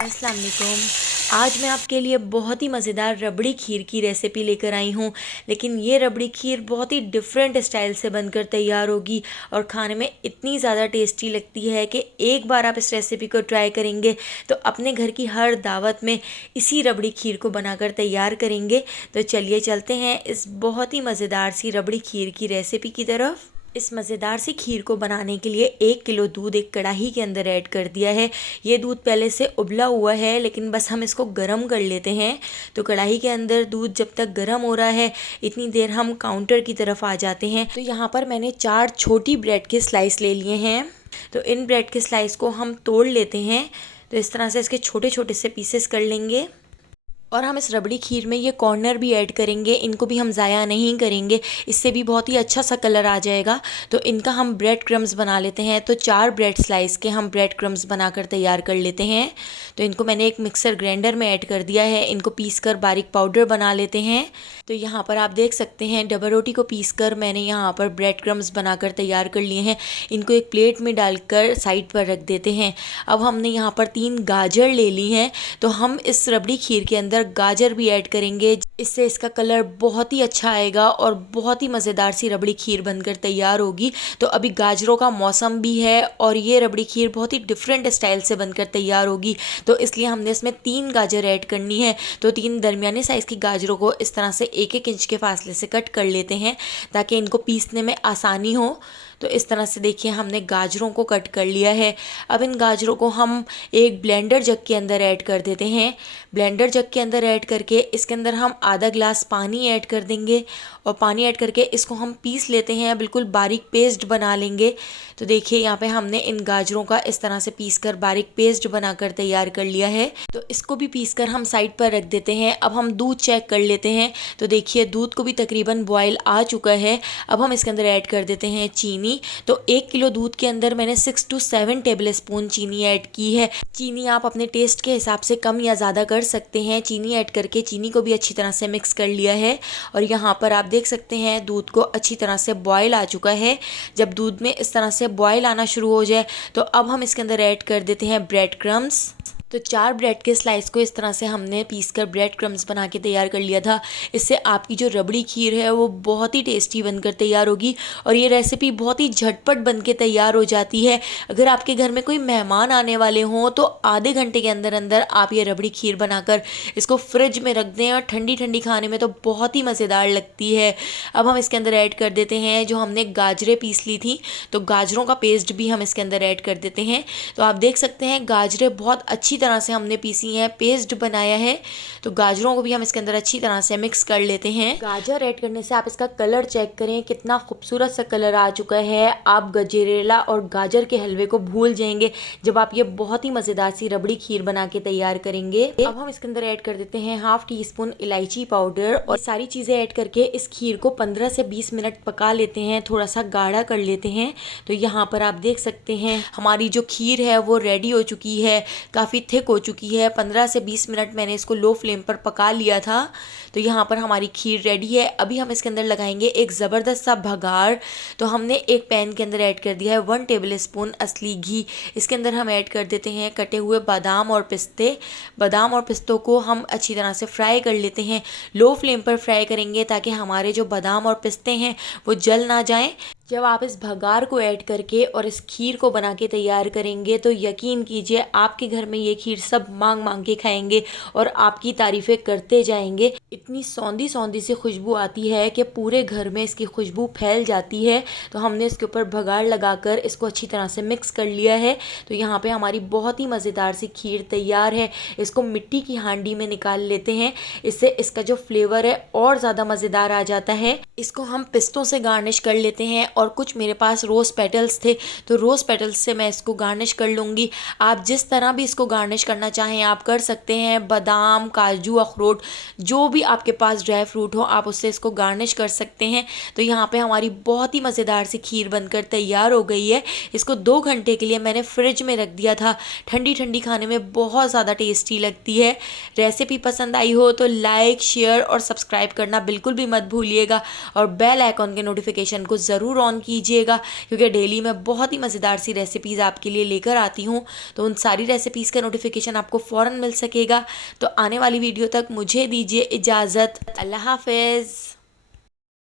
अस्सलाम वालेकुम। आज मैं आपके लिए बहुत ही मज़ेदार रबड़ी खीर की रेसिपी लेकर आई हूँ। लेकिन ये रबड़ी खीर बहुत ही डिफरेंट स्टाइल से बनकर तैयार होगी और खाने में इतनी ज़्यादा टेस्टी लगती है कि एक बार आप इस रेसिपी को ट्राई करेंगे तो अपने घर की हर दावत में इसी रबड़ी खीर को बनाकर तैयार करेंगे। तो चलिए चलते हैं इस बहुत ही मज़ेदार सी रबड़ी खीर की रेसिपी की तरफ। इस मज़ेदार सी खीर को बनाने के लिए 1 किलो दूध एक कढ़ाई के अंदर ऐड कर दिया है। ये दूध पहले से उबला हुआ है, लेकिन बस हम इसको गर्म कर लेते हैं। तो कढ़ाई के अंदर दूध जब तक गर्म हो रहा है, इतनी देर हम काउंटर की तरफ आ जाते हैं। तो यहाँ पर मैंने 4 छोटी ब्रेड के स्लाइस ले लिए हैं। तो इन ब्रेड के स्लाइस को हम तोड़ लेते हैं। तो इस तरह से इसके छोटे छोटे से पीसेस कर लेंगे। और हम इस रबड़ी खीर में ये कॉर्नर भी ऐड करेंगे, इनको भी हम ज़ाया नहीं करेंगे, इससे भी बहुत ही अच्छा सा कलर आ जाएगा। तो इनका हम ब्रेड क्रम्स बना लेते हैं। तो 4 ब्रेड स्लाइस के हम ब्रेड क्रम्स बनाकर तैयार कर लेते हैं। तो इनको मैंने एक मिक्सर ग्राइंडर में ऐड कर दिया है। इनको पीस कर बारीक पाउडर बना लेते हैं। तो यहाँ पर आप देख सकते हैं डबल रोटी को पीस कर मैंने यहाँ पर ब्रेड क्रम्स बनाकर तैयार कर लिए हैं। इनको एक प्लेट में डालकर साइड पर रख देते हैं। अब हमने यहाँ पर 3 गाजर ले ली हैं। तो हम इस रबड़ी खीर के अंदर गाजर भी ऐड करेंगे, इससे इसका कलर बहुत ही अच्छा आएगा और बहुत ही मज़ेदार सी रबड़ी खीर बनकर तैयार होगी। तो अभी गाजरों का मौसम भी है और ये रबड़ी खीर बहुत ही डिफरेंट स्टाइल से बनकर तैयार होगी। तो इसलिए हमने इसमें 3 गाजर ऐड करनी है। तो 3 दरमियाने साइज़ की गाजरों को इस तरह से 1-1 इंच के फासले से कट कर लेते हैं ताकि इनको पीसने में आसानी हो। तो इस तरह से देखिए हमने गाजरों को कट कर लिया है। अब इन गाजरों को हम एक ब्लेंडर जग के अंदर ऐड कर देते हैं। ब्लेंडर जग के अंदर ऐड करके इसके अंदर हम आधा ग्लास पानी ऐड कर देंगे और पानी ऐड करके इसको हम पीस लेते हैं, बिल्कुल बारीक पेस्ट बना लेंगे। तो देखिए यहाँ पे हमने इन गाजरों का इस तरह से पीस कर बारीक पेस्ट बनाकर तैयार कर लिया है। तो इसको भी पीस कर हम साइड पर रख देते हैं। अब हम दूध चेक कर लेते हैं। तो देखिए दूध को भी तकरीबन बॉयल आ चुका है। अब हम इसके अंदर ऐड कर देते हैं चीनी। तो 1 किलो दूध के अंदर मैंने 6 to 7 टेबल स्पून चीनी ऐड की है। चीनी आप अपने टेस्ट के हिसाब से कम या ज़्यादा कर सकते हैं। चीनी ऐड करके चीनी को भी अच्छी तरह से मिक्स कर लिया है और यहाँ पर आप देख सकते हैं दूध को अच्छी तरह से बॉयल आ चुका है। जब दूध में इस तरह से बॉयल आना शुरू हो जाए तो अब हम इसके अंदर ऐड कर देते हैं ब्रेड क्रम्स। तो 4 ब्रेड के स्लाइस को इस तरह से हमने पीस कर ब्रेड क्रम्स बना के तैयार कर लिया था। इससे आपकी जो रबड़ी खीर है वो बहुत ही टेस्टी बनकर तैयार होगी और ये रेसिपी बहुत ही झटपट बन के तैयार हो जाती है। अगर आपके घर में कोई मेहमान आने वाले हों तो आधे घंटे के अंदर अंदर आप ये रबड़ी खीर बनाकर इसको फ्रिज में रख दें और ठंडी ठंडी खाने में तो बहुत ही मज़ेदार लगती है। अब हम इसके अंदर ऐड कर देते हैं जो हमने गाजरें पीस ली थी। तो गाजरों का पेस्ट भी हम इसके अंदर ऐड कर देते हैं। तो आप देख सकते हैं गाजरें बहुत अच्छी तरह से हमने पीसी हैं, पेस्ट बनाया है। तो गाजरों को भी हम इसके अंदर अच्छी तरह से मिक्स कर लेते हैं। गाजर ऐड करने से आप इसका कलर चेक करें, कितना खूबसूरत सा कलर आ चुका है। आप गजरेला और गाजर के हलवे को भूल जाएंगे जब आप ये बहुत ही मज़ेदार सी रबड़ी खीर बना के तैयार करेंगे। अब हम इसके अंदर ऐड कर देते हैं 1/2 टीस्पून इलायची पाउडर और सारी चीज़ें ऐड करके इस खीर को 15 से 20 मिनट पका लेते हैं, थोड़ा सा गाढ़ा कर लेते हैं। तो यहाँ पर आप देख सकते हैं हमारी जो खीर है वो रेडी हो चुकी है, काफ़ी थिक हो चुकी है। 15 से 20 मिनट मैंने इसको लो फ्लेम पर पका लिया था। तो यहाँ पर हमारी खीर रेडी है। अभी हम इसके अंदर लगाएंगे एक ज़बरदस्त सा भगार। तो हमने एक पैन के अंदर ऐड कर दिया है 1 टेबल स्पून असली घी। इसके अंदर हम ऐड कर देते हैं कटे हुए बादाम और पिस्ते। बादाम और पिस्तों को हम अच्छी तरह से फ्राई कर लेते हैं। लो फ्लेम पर फ्राई करेंगे ताकि हमारे जो बादाम और पिस्ते हैं वो जल ना जाएं। जब आप इस भगार को ऐड करके और इस खीर को बना के तैयार करेंगे तो यकीन कीजिए आपके घर में ये खीर सब मांग मांग के खाएंगे और आपकी तारीफ़ें करते जाएंगे। इतनी सौंधी सौंधी सी खुशबू आती है कि पूरे घर में इसकी खुशबू फैल जाती है। तो हमने इसके ऊपर भगार लगाकर इसको अच्छी तरह से मिक्स कर लिया है। तो यहाँ पे हमारी बहुत ही मज़ेदार सी खीर तैयार है। इसको मिट्टी की हांडी में निकाल लेते हैं, इससे इसका जो फ्लेवर है और ज़्यादा मज़ेदार आ जाता है। इसको हम पिस्तों से गार्निश कर लेते हैं और कुछ मेरे पास रोज़ पेटल्स थे तो रोज़ पेटल्स से मैं इसको गार्निश कर लूँगी। आप जिस तरह भी इसको गार्निश करना चाहें आप कर सकते हैं। बादाम, काजू, अखरोट, जो भी आपके पास ड्राई फ्रूट हो आप उससे इसको गार्निश कर सकते हैं। तो यहाँ पे हमारी बहुत ही मज़ेदार सी खीर बनकर तैयार हो गई है। इसको 2 घंटे के लिए मैंने फ्रिज में रख दिया था। ठंडी ठंडी खाने में बहुत ज़्यादा टेस्टी लगती है। रेसिपी पसंद आई हो तो लाइक, शेयर और सब्सक्राइब करना बिल्कुल भी मत भूलिएगा और बेल आइकॉन के नोटिफिकेशन को ज़रूर ऑन ऑन कीजिएगा, क्योंकि डेली मैं बहुत ही मज़ेदार सी रेसिपीज़ आपके लिए लेकर आती हूँ। तो उन सारी रेसिपीज़ का नोटिफिकेशन आपको फ़ौरन मिल सकेगा। तो आने वाली वीडियो तक मुझे दीजिए इजाज़त। अल्लाह हाफ़िज़।